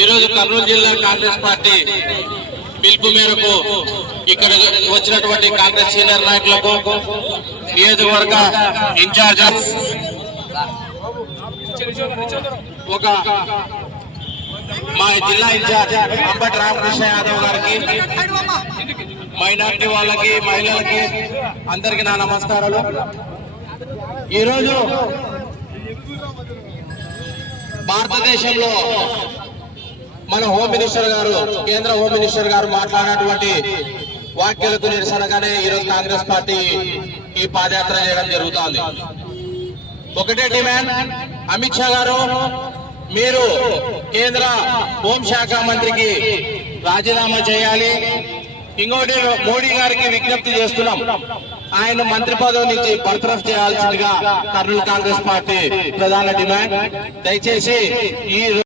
ఈరోజు కర్నూలు జిల్లా కాంగ్రెస్ పార్టీ పిలుపు మేరకు ఇక్కడ వచ్చినటువంటి కాంగ్రెస్ సీనియర్ నాయకులకు, నియోజకవర్గ ఇన్ఛార్జ్ ఒక మా జిల్లా ఇన్ఛార్జ్ అంబటి రామకృష్ణ యాదవ్ గారికి, మైనార్టీ వాళ్ళకి, మహిళలకి అందరికీ నా నమస్కారాలు. ఈరోజు భారతదేశంలో మన హోమ్ మినిస్టర్ గారు, కేంద్ర హోమ్ మినిస్టర్ గారు మాట్లాడినటువంటి వ్యాఖ్యలకు నిరసనగానే ఈరోజు కాంగ్రెస్ పార్టీ ఈ పాదయాత్ర చేయడం జరుగుతోంది. ఒకటే డిమాండ్, అమిత్ షా గారు మీరు కేంద్ర హోంశాఖ మంత్రికి రాజీనామా చేయాలి. ఇంకోటి మోడీ గారికి విజ్ఞప్తి చేస్తున్నాం, ఆయన మంత్రి పదవి నుంచి బర్తరఫ్ చేయాల్సిందిగా కర్నూలు కాంగ్రెస్ పార్టీ ప్రధాన డిమాండ్. దయచేసి ఈ